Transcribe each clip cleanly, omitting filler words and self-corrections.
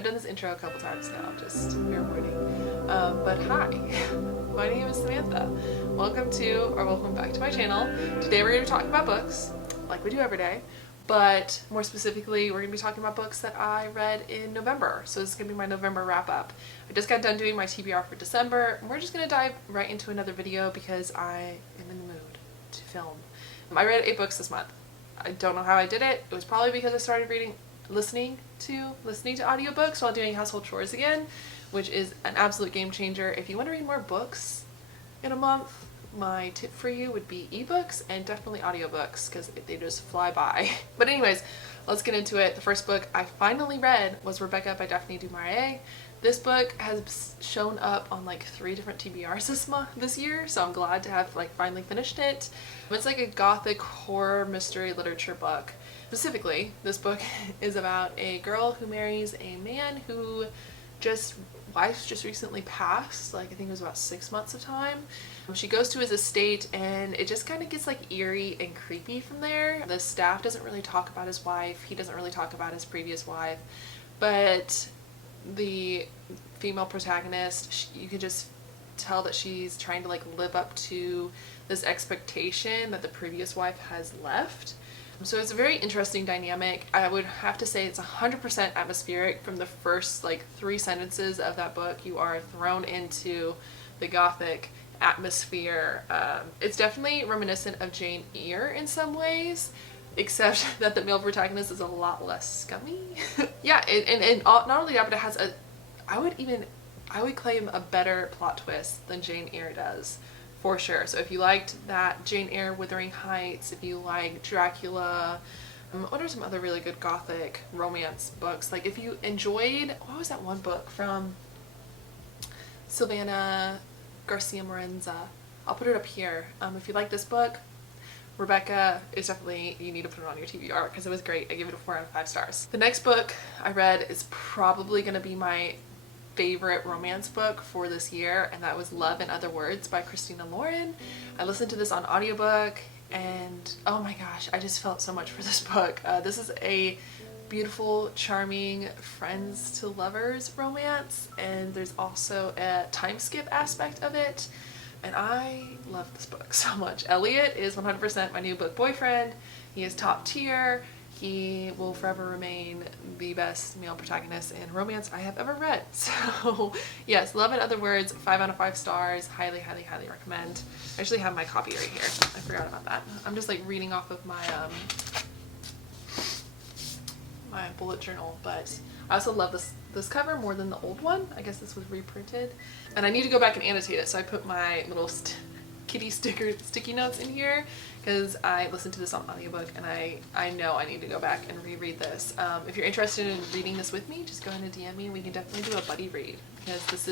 I've done this intro a couple times now, just fair warning. But hi, my name is Samantha. Welcome back to my channel. Today we're going to be talking about books, like we do every day, but more specifically, we're going to be talking about books that I read in November. So this is going to be my November wrap up. I just got done doing my TBR for December, and we're just going to dive right into another video because I am in the mood to film. I read 8 books this month. I don't know how I did it. It was probably because I started listening to audiobooks while doing household chores again, which is an absolute game changer. If you want to read more books in a month, my tip for you would be ebooks and definitely audiobooks because they just fly by. But anyways, let's get into it. The first book I finally read was Rebecca by Daphne du Maurier. This book has shown up on like 3 different TBRs this year, so I'm glad to have like finally finished it. It's like a gothic horror mystery literature book. Specifically, this book is about a girl who marries a man who wife just recently passed, like I think it was about 6 months of time. She goes to his estate and it just kind of gets like eerie and creepy from there. The staff doesn't really talk about his wife, he doesn't really talk about his previous wife, but the female protagonist, you can just tell that she's trying to like live up to this expectation that the previous wife has left. So it's a very interesting dynamic. I would have to say it's 100% atmospheric. From the first like 3 sentences of that book, you are thrown into the gothic atmosphere. It's definitely reminiscent of Jane Eyre in some ways, except that the male protagonist is a lot less scummy. Yeah, and not only that, but it has I would claim a better plot twist than Jane Eyre does, for sure. So if you liked that Jane Eyre Wuthering Heights, if you like Dracula, what are some other really good gothic romance books? Like if you enjoyed, what was that one book from Silvana Garcia Morenza? I'll put it up here. If you like this book, Rebecca is definitely, you need to put it on your TBR because it was great. I give it a 4 out of 5 stars. The next book I read is probably going to be my favorite romance book for this year, and that was Love in Other Words by Christina Lauren. I listened to this on audiobook and oh my gosh, I just felt so much for this book. This is a beautiful, charming friends to lovers romance, and there's also a time skip aspect of it. And I love this book so much. Elliot is 100% my new book boyfriend. He is top tier. He will forever remain the best male protagonist in romance I have ever read. So yes, Love in Other Words, 5 out of 5 stars. Highly, highly, highly recommend. I actually have my copy right here. I forgot about that. I'm just like reading off of my my bullet journal, but I also love this cover more than the old one. I guess this was reprinted, and I need to go back and annotate it, so I put my little kitty sticky notes in here because I listened to this on audiobook, and I know I need to go back and reread this. If you're interested in reading this with me, just go ahead and DM me. We can definitely do a buddy read because this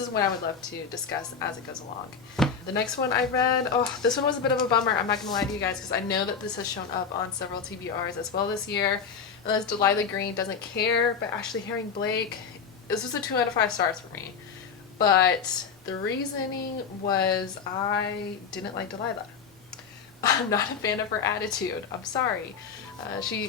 is what I would love to discuss as it goes along. The next one I read, this one was a bit of a bummer. I'm not gonna lie to you guys because I know that this has shown up on several TBRs as well this year. And that's Delilah Green Doesn't Care by Ashley Herring Blake. This was a 2 out of 5 stars for me, but the reasoning was I didn't like Delilah. I'm not a fan of her attitude. I'm sorry. She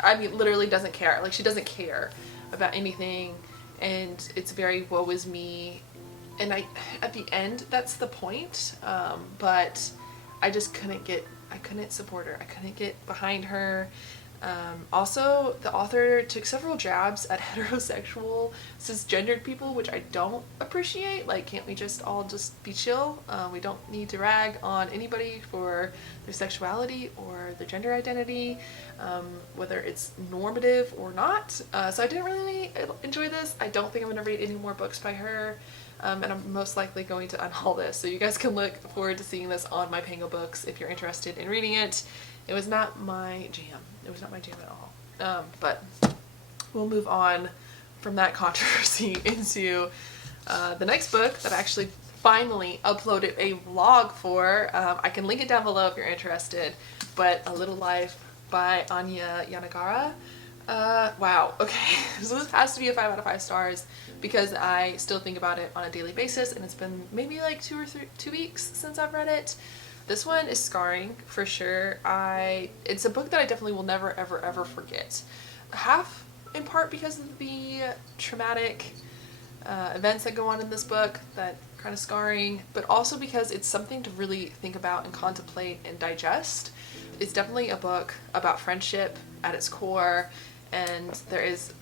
literally doesn't care. Like, she doesn't care about anything, and it's very woe is me. And at the end, that's the point. But I just I couldn't support her. I couldn't get behind her. Also, the author took several jabs at heterosexual, cisgendered people, which I don't appreciate. Like, can't we just all just be chill? We don't need to rag on anybody for their sexuality or their gender identity, whether it's normative or not. So I didn't really enjoy this. I don't think I'm going to read any more books by her. And I'm most likely going to unhaul this. So you guys can look forward to seeing this on my Pango Books if you're interested in reading it. It was not my jam. It was not my jam at all. But we'll move on from that controversy into the next book that I actually finally uploaded a vlog for. I can link it down below if you're interested. But A Little Life by Anya Yanagara. Wow, okay, so this has to be a 5 out of 5 stars because I still think about it on a daily basis, and it's been maybe like 2 weeks since I've read it. This one is scarring for sure. It's a book that I definitely will never ever forget. Half in part because of the traumatic events that go on in this book, that kind of scarring, but also because it's something to really think about and contemplate and digest. It's definitely a book about friendship at its core, and there is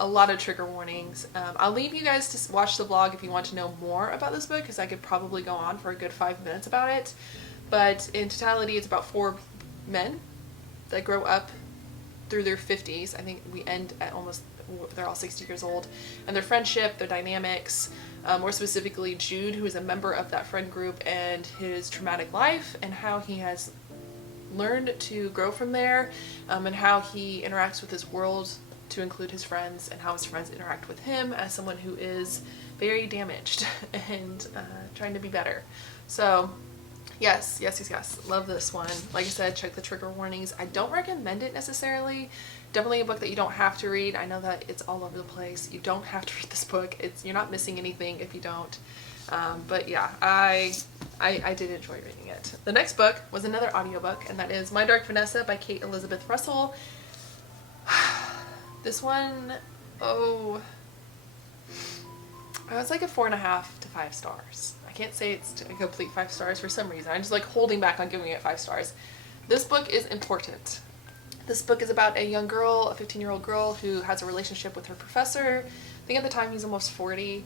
a lot of trigger warnings. I'll leave you guys to watch the vlog if you want to know more about this book, because I could probably go on for a good 5 minutes about it. But in totality, it's about 4 men that grow up through their 50s. I think we end at almost, they're all 60 years old, and their friendship, their dynamics, more specifically Jude, who is a member of that friend group, and his traumatic life and how he has learned to grow from there, and how he interacts with his world to include his friends, and how his friends interact with him as someone who is very damaged and trying to be better. So yes, love this one. Like I said, check the trigger warnings. I don't recommend it necessarily. Definitely a book that you don't have to read. I know that it's all over the place. You don't have to read this book. You're not missing anything if you don't. But yeah, I did enjoy reading it. The next book was another audiobook, and that is My Dark Vanessa by Kate Elizabeth Russell. This one, I was like a 4.5 to 5 stars. I can't say it's a complete 5 stars for some reason. I'm just like holding back on giving it 5 stars. This book is important. This book is about a young girl, a 15-year-old girl who has a relationship with her professor. I think at the time he's almost 40.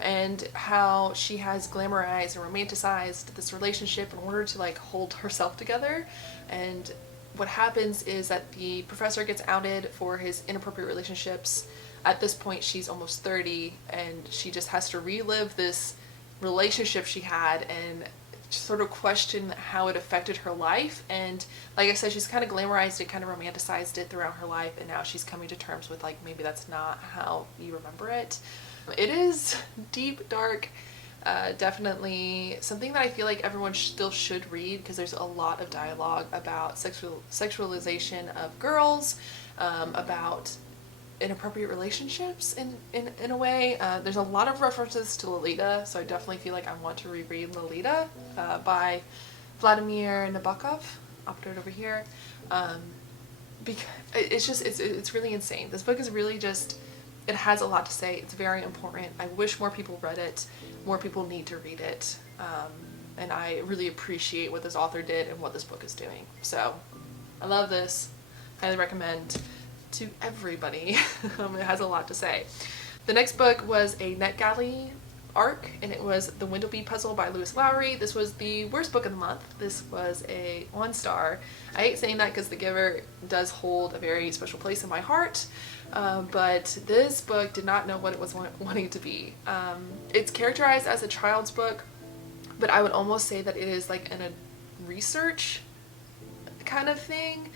And how she has glamorized and romanticized this relationship in order to like hold herself together. And what happens is that the professor gets outed for his inappropriate relationships. At this point she's almost 30, and she just has to relive this relationship she had and sort of question how it affected her life. And like I said, she's kind of glamorized it, kind of romanticized it throughout her life, and now she's coming to terms with like maybe that's not how you remember it. It is deep, dark, definitely something that I feel like everyone still should read, because there's a lot of dialogue about sexualization of girls, about inappropriate relationships in a way. There's a lot of references to Lolita, so I definitely feel like I want to reread Lolita by Vladimir Nabokov. I'll put it over here. Because it's really insane. This book is really just, it has a lot to say. It's very important. I wish more people read it. More people need to read it. And I really appreciate what this author did and what this book is doing. So I love this. Highly recommend to everybody. It has a lot to say. The next book was a NetGalley arc, and it was The Windleby Puzzle by Louis Lowry. This was the worst book of the month. This was a 1 star. I hate saying that because The Giver does hold a very special place in my heart. But this book did not know what it was wanting to be. It's characterized as a child's book, but I would almost say that it is like in a research kind of thing.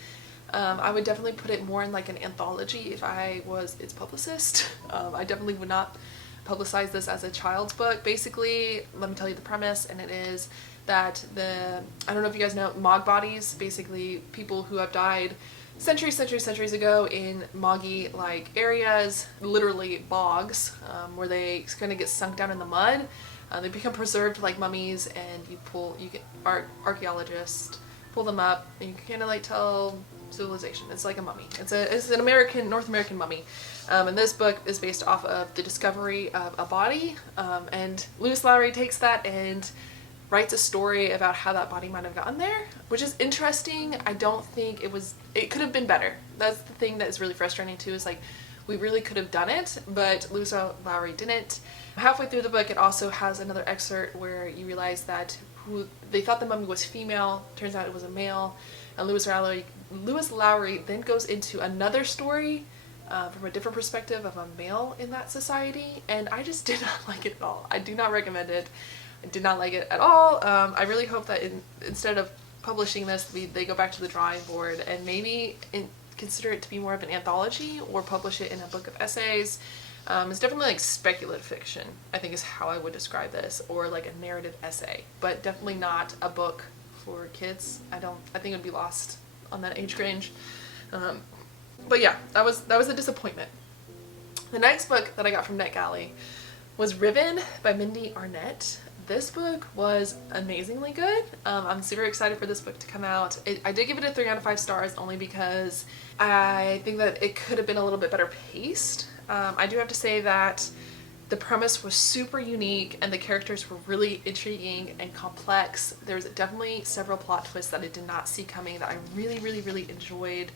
I would definitely put it more in like an anthology if I was its publicist. I definitely would not publicize this as a child's book. Basically, let me tell you the premise, and it is that I don't know if you guys know, Mog bodies, basically people who have died centuries ago in moggy like areas, literally bogs, where they kind of get sunk down in the mud. They become preserved like mummies, and you get archaeologists pull them up, and you can kind of like tell civilization. It's like a mummy. It's an North American mummy. And this book is based off of the discovery of a body, and Louis Lowry takes that and writes a story about how that body might have gotten there, which is interesting. I don't think it could have been better. That's the thing that is really frustrating too, is like we really could have done it, but Louis Lowry didn't. Halfway through the book, it also has another excerpt where you realize that they thought the mummy was female, turns out it was a male, and Louis Lowry then goes into another story from a different perspective of a male in that society, and I just did not like it at all. I do not recommend it. I did not like it at all. I really hope that instead of publishing this, they go back to the drawing board and maybe consider it to be more of an anthology, or publish it in a book of essays. It's definitely like speculative fiction, I think is how I would describe this, or like a narrative essay, but definitely not a book for kids. I think it would be lost on that age range. But yeah, that was a disappointment. The next book that I got from NetGalley was Riven by Mindy Arnett. this book was amazingly good. I'm super excited for this book to come out. I did give it a 3 out of 5 stars only because I think that it could have been a little bit better paced. I do have to say that the premise was super unique and the characters were really intriguing and complex. There's definitely several plot twists that I did not see coming that I really enjoyed.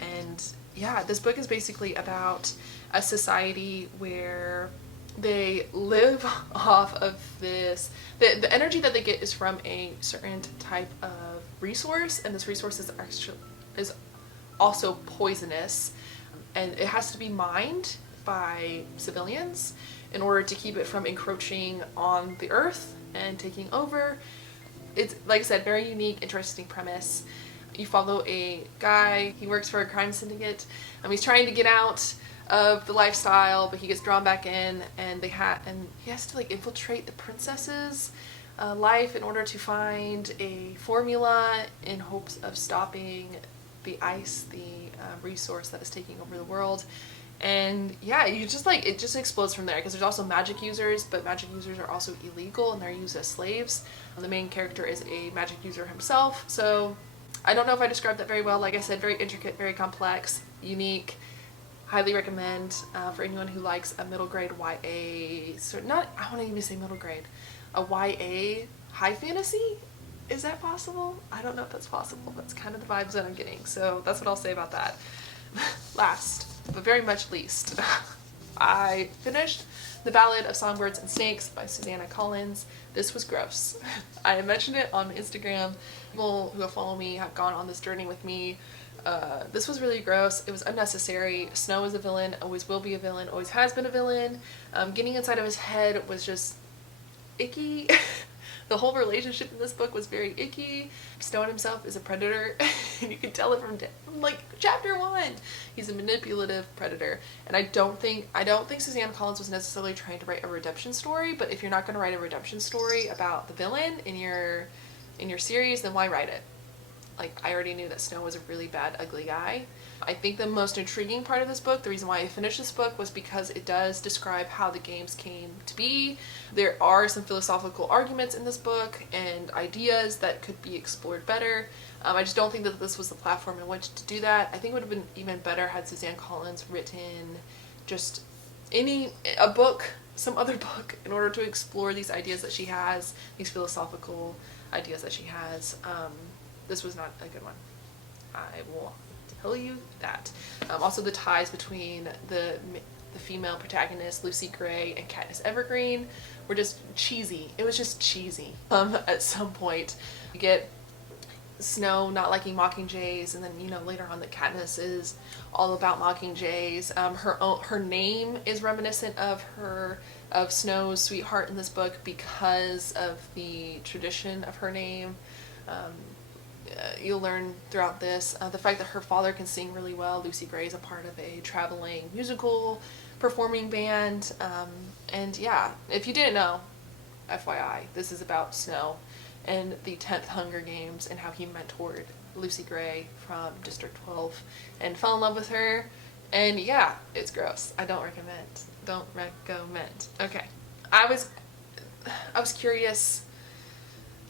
And yeah, this book is basically about a society where they live off of this, the energy that they get is from a certain type of resource, and this resource is also poisonous, and it has to be mined by civilians in order to keep it from encroaching on the earth and taking over. It's, like I said, very unique, interesting premise. You follow a guy, he works for a crime syndicate, he's trying to get out of the lifestyle, but he gets drawn back in, and he has to like infiltrate the princess's life in order to find a formula in hopes of stopping the ice, the resource that is taking over the world. And yeah, you just like, it just explodes from there, because there's also magic users, but magic users are also illegal and they're used as slaves. The main character is a magic user himself, so I don't know if I described that very well. Like I said, very intricate, very complex, unique. Highly recommend for anyone who likes a middle grade YA, I won't even say middle grade, a YA high fantasy? Is that possible? I don't know if that's possible. That's kind of the vibes that I'm getting, so that's what I'll say about that. Last, but very much least, I finished The Ballad of Songbirds and Snakes by Susanna Collins. This was gross. I mentioned it on Instagram. People who follow me have gone on this journey with me. This was really gross. It was unnecessary. Snow is a villain, always will be a villain, always has been a villain. Getting inside of his head was just icky. The whole relationship in this book was very icky. Snow himself is a predator, and you can tell it from like chapter 1. He's a manipulative predator, and I don't think Susanna Collins was necessarily trying to write a redemption story. But if you're not going to write a redemption story about the villain in your series, then why write it? Like, I already knew that Snow was a really bad, ugly guy. I think the most intriguing part of this book, the reason why I finished this book, was because it does describe how the games came to be. There are some philosophical arguments in this book and ideas that could be explored better. I just don't think that this was the platform in which to do that. I think it would have been even better had Suzanne Collins written just a book, some other book, in order to explore these ideas that she has, these philosophical ideas that she has. This was not a good one. I will tell you that. Also, the ties between the female protagonist, Lucy Gray, and Katniss Evergreen were just cheesy. It was just cheesy. At some point, you get Snow not liking Mockingjays, and then, you know, later on that Katniss is all about Mockingjays. Her name is reminiscent of Snow's sweetheart in this book because of the tradition of her name. You'll learn throughout this the fact that her father can sing really well. Lucy Gray is a part of a traveling musical performing band, and yeah, if you didn't know, FYI, this is about Snow and the 10th Hunger Games and how he mentored Lucy Gray from District 12 and fell in love with her. And yeah, it's gross. I don't recommend. Okay, I was curious.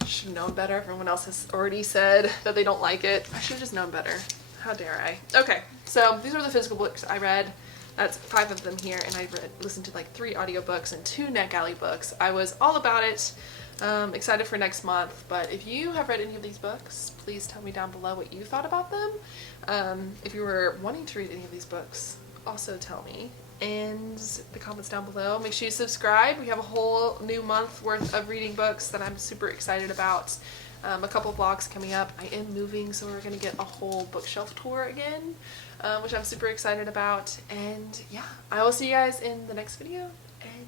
Should have known better. Everyone else has already said that they don't like it. I should have just known better. How dare I? Okay, so these are the physical books I read. That's 5 of them here, and I listened to like 3 audiobooks and 2 NetGalley books. I was all about it. Excited for next month. But if you have read any of these books, please tell me down below what you thought about them. If you were wanting to read any of these books, also tell me. And the comments down below. Make sure you subscribe. We have a whole new month worth of reading books that I'm super excited about. A couple vlogs coming up. I am moving, so we're going to get a whole bookshelf tour again, which I'm super excited about. And yeah, I will see you guys in the next video. And